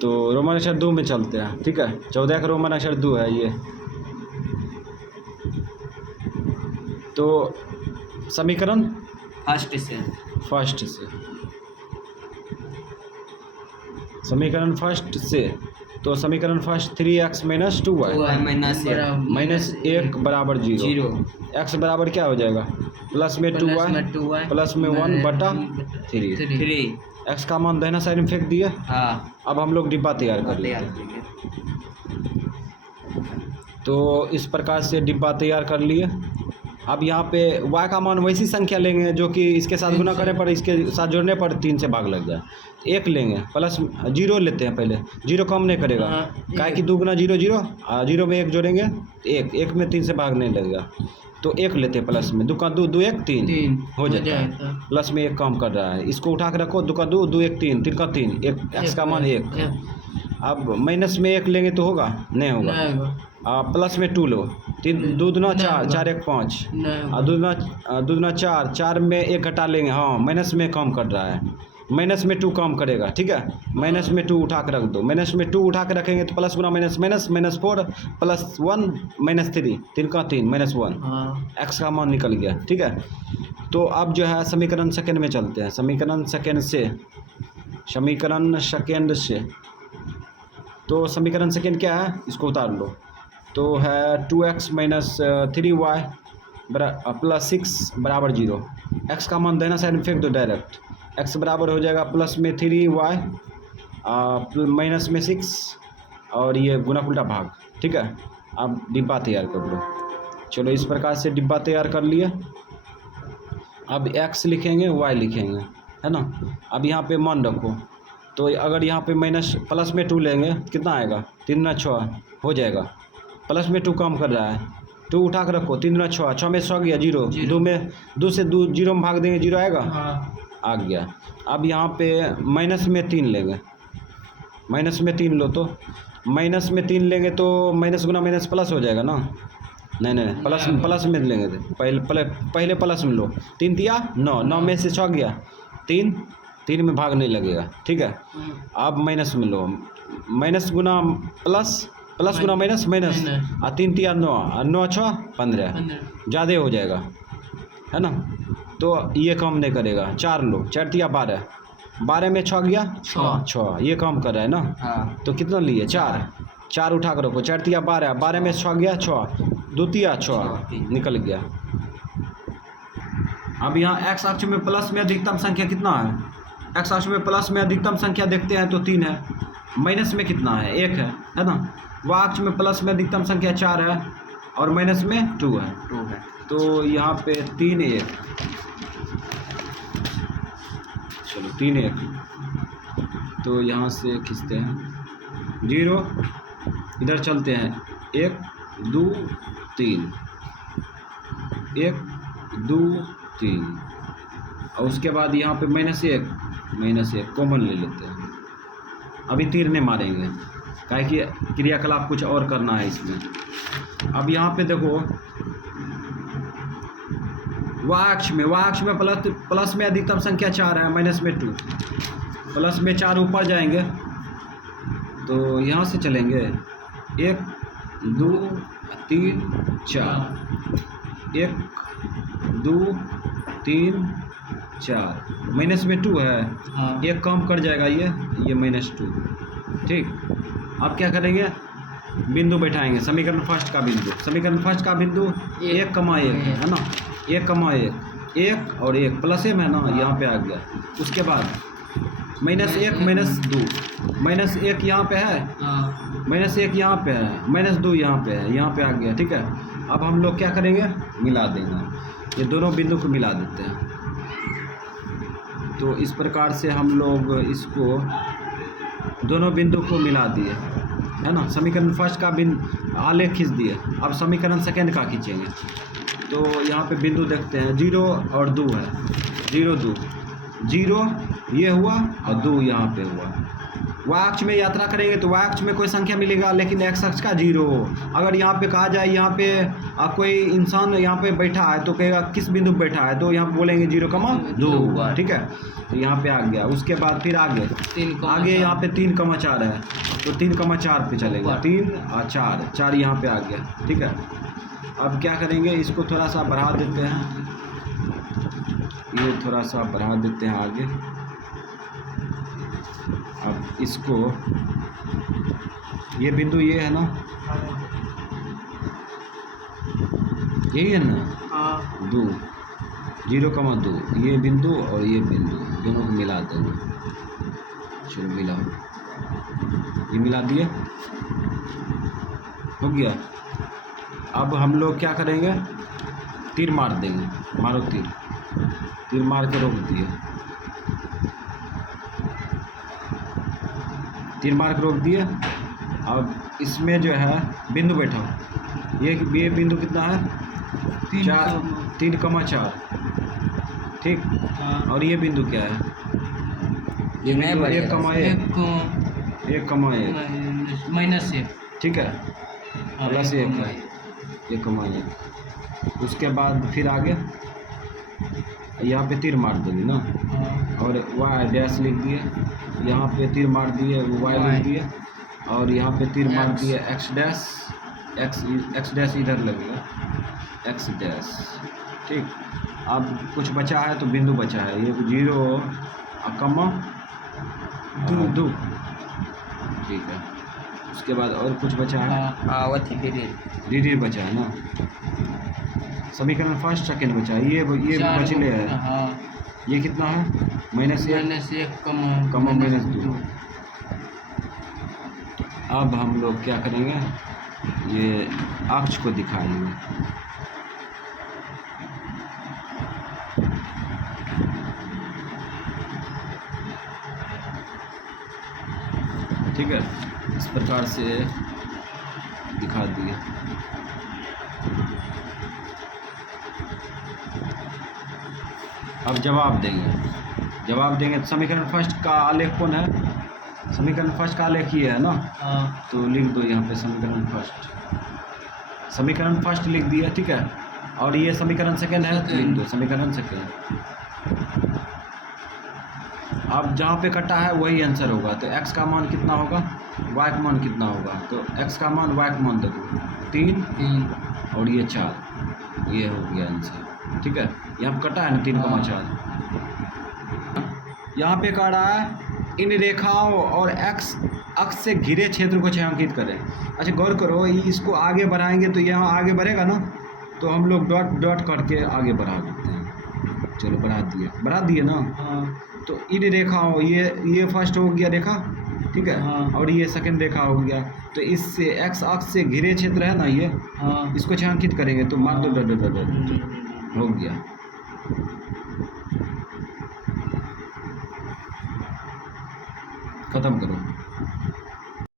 तो रोमन अक्षर 2 में चलते हैं, ठीक है। 14 का रोमन अक्षर 2 है ये। तो समीकरण फर्स्ट से समीकरण फर्स्ट से, तो समीकरण फर्स्ट 3x - 2y माइनस 1 बराबर 0। x बराबर क्या हो जाएगा, प्लस में 2y प्लस में 1/3। x का मान दाहिना साइड में फेंक दिए। हाँ, अब हम लोग डिब्बा तैयार कर लेते हैं। तो इस प्रकार से डिब्बा तैयार कर लिए। अब यहाँ पे y का मान वैसी संख्या लेंगे जो कि इसके साथ गुना करने पर, इसके साथ जोड़ने पर 3 से भाग लग जाए। 1 लेंगे, प्लस 0 लेते हैं पहले, 0 कम नहीं करेगा, काहे कि 2 गुना 0 0, 0 में 1 जोड़ेंगे 1, 1 में 3 से भाग नहीं लगेगा। तो 1 लेते हैं प्लस में, 2 का 2, 2 1 3 हो जाता है। प्लस में 1 कम कर रहा है, इसको उठा के रखो, 2 का 2, 2 1 3, 3 का 3, 1 x का मान 1। अब माइनस में 1 लेंगे तो होगा, नहीं होगा। प्लस में 2 लो, 3 2 दूना 4, 4 1 5, 2 दूना 4, 4 में 1 घटा लेंगे। हाँ, माइनस में कम कर रहा है, माइनस में 2 कम करेगा, ठीक है। माइनस में 2 उठा के रख दो, माइनस में 2 उठा के रखेंगे तो प्लस गुना माइनस माइनस, -4 प्लस 1 -3, 3 का 3 -1, x का मान निकल गया, ठीक है। तो अब जो है समीकरण सेकेंड में चलते हैं। समीकरण सेकेंड से तो समीकरण सेकेंड क्या है, इसको उतार लो। तो है 2x - 3y प्लस 6 बराबर 0। x का मान दाहिना साइड में फेंक दो डायरेक्ट। x बराबर हो जाएगा प्लस में 3y माइनस में 6 और ये गुना उल्टा भाग, ठीक है। अब डिब्बा तैयार कर लो। चलो इस प्रकार से डिब्बा तैयार कर लिए। अब x लिखेंगे, y लिखेंगे, है ना। अब यहाँ पे मान रखो, तो अगर यहाँ पे प्लस में 2 लेंगे कितना आएगा, 3 गुना 6 हो जाएगा। प्लस में 2 कम कर रहा है, 2 उठा कर रखो, 3 गुना 6, 6 में 100 गया 0, 2 से 2 0 में भाग देंगे 0 आएगा, आ गया। अब यहाँ पे माइनस में 3 लेंगे, माइनस में 3 लो, तो माइनस में 3 लेंगे तो माइनस गुना माइनस प्लस हो जाएगा ना। नहीं प्लस में लेंगे, पहले प्लस में लो। 3 तिया 9, 9 में से 6 गया 3 में भाग नहीं लगेगा, ठीक है। अब माइनस में लो, माइनस गुना प्लस, प्लस गुना माइनस माइनस, 3 तिया 9, 9 6 15 ज़्यादा हो जाएगा, है ना। तो ये कम नहीं करेगा। 4 लो, 4 तिया 12, 12 में 6 गया 6, ये कम कर रहा है ना। तो कितना लिए 4 उठा कर रखो, 4 तिया 12, 12 में 6 गया 6, 2 तिया 6 निकल गया। अब यहाँ x अक्ष में प्लस में अधिकतम संख्या कितना है, x अक्ष में प्लस में अधिकतम संख्या देखते हैं तो 3 है, माइनस में कितना है 1 है ना। y अक्ष में प्लस में अधिकतम संख्या 4 है और माइनस में 2 है। तो यहाँ पे 3 1, चलो 3 1, तो यहाँ से खींचते हैं 0, इधर चलते हैं 1 2 3, 1 2 3, और उसके बाद यहाँ पे -1 कॉमन ले लेते हैं। अभी तीर नहीं मारेंगे, काहे कि क्रियाकलाप कुछ और करना है इसमें। अब यहाँ पे देखो y अक्ष में प्लस में अधिकतम संख्या 4 है, माइनस में 2, प्लस में 4 ऊपर जाएंगे तो यहाँ से चलेंगे 1 2 3 4, 1 2 3 4, माइनस में 2 है, एक कम कर जाएगा ये -2, ठीक। अब क्या करेंगे, बिंदु बैठाएंगे समीकरण फर्स्ट का बिंदु। समीकरण फर्स्ट का बिंदु 1, 1 है ना, 1, 1 और 1 प्लस में है ना, यहाँ पे आ गया। उसके बाद -1 -2, -1 यहाँ पे है, -1 यहाँ पे है, -2 यहाँ पे है, यहाँ पे आ गया, ठीक है। अब हम लोग क्या करेंगे, मिला देंगे, ये दोनों बिंदु को मिला देते हैं। तो इस प्रकार से हम लोग इसको दोनों बिंदु को मिला दिए, है ना। समीकरण फर्स्ट का बिंदु आलेख खींच दिए। अब समीकरण सेकेंड का खींचेंगे। तो यहाँ पे बिंदु देखते हैं 0 और 2 है, 0 2, 0 ये हुआ और 2 यहाँ पे हुआ, y अक्ष में यात्रा करेंगे तो y अक्ष में कोई संख्या मिलेगा, लेकिन x अक्ष का 0। अगर यहाँ पे कहा जाए यहाँ पे कोई इंसान यहाँ पे बैठा है तो कहेगा किस बिंदु पे बैठा है, तो यहाँ पे बोलेंगे 0,2। ठीक है, तो यहाँ पे आ गया। उसके बाद फिर आगे यहाँ पे 3,4 है, तो 3,4 पे चलेगा, 3 और 4 यहाँ पे आ गया। ठीक है, अब क्या करेंगे, इसको थोड़ा सा बढ़ा देते हैं, ये थोड़ा सा बढ़ा देते हैं आगे। अब इसको, ये बिंदु ये है ना, यही है ना, 0,2, ये बिंदु और ये बिंदु दोनों को मिला देंगे। चलो मिलाओ, ये मिला दिए, हो गया। अब हम लोग क्या करेंगे, तीर मार देंगे, मारो तीर मार के रोक दिए, तीर मार के रोक दिए। अब इसमें जो है बिंदु बैठा, ये बिंदु कितना है, 3,4। ठीक, और ये बिंदु क्या है, ये बिंदु 1,1 -1। ठीक है, +1 है, 1,1। उसके बाद फिर आगे यहाँ पे तीर मार देंगे ना, और y डैश लिख दिए, यहाँ पे तीर मार दिए, y लिख दिए, और यहाँ पे तीर मार दिए x डैश इधर लगेगा, x डैश। ठीक, अब कुछ बचा है तो बिंदु बचा है, ये 0,2। ठीक है, उसके बाद और कुछ बचा है, डी बचा है ना, समीकरण फर्स्ट सेकेंड बचा है, ये बचले है। ये कितना है, -1, -2। अब हम लोग क्या करेंगे, ये अक्ष को दिखाएंगे। ठीक है, इस प्रकार से दिखा दिए। अब जवाब देंगे तो समीकरण फर्स्ट का आलेख कौन है, समीकरण फर्स्ट का आलेख ये है ना, तो लिख दो यहाँ पे समीकरण फर्स्ट लिख दिया। ठीक है, और ये समीकरण सेकेंड है तो लिख दो समीकरण सेकेंड। अब जहाँ पे कटा है वही आंसर होगा, तो x का मान कितना होगा, y का मान कितना होगा, तो x का मान y का मान देखो 3 और ये 4, ये हो गया आंसर। ठीक है, यहाँ पे कटा है ना 3,4। यहाँ पे कह रहा है इन रेखाओं और x अक्ष से घिरे क्षेत्र को छायांकित करें। अच्छा गौर करो, इसको आगे बढ़ाएंगे तो यहाँ आगे बढ़ेगा ना, तो हम लोग डॉट करके आगे बढ़ा देते हैं। चलो बढ़ा दिए ना। तो इन रेखाओं, ये फर्स्ट हो गया रेखा, ठीक है, और ये सेकंड रेखा हो गया, तो इससे x अक्ष से घिरे क्षेत्र है ना ये, इसको छायांकित करेंगे तो मार दो, हो गया। खत्म करो।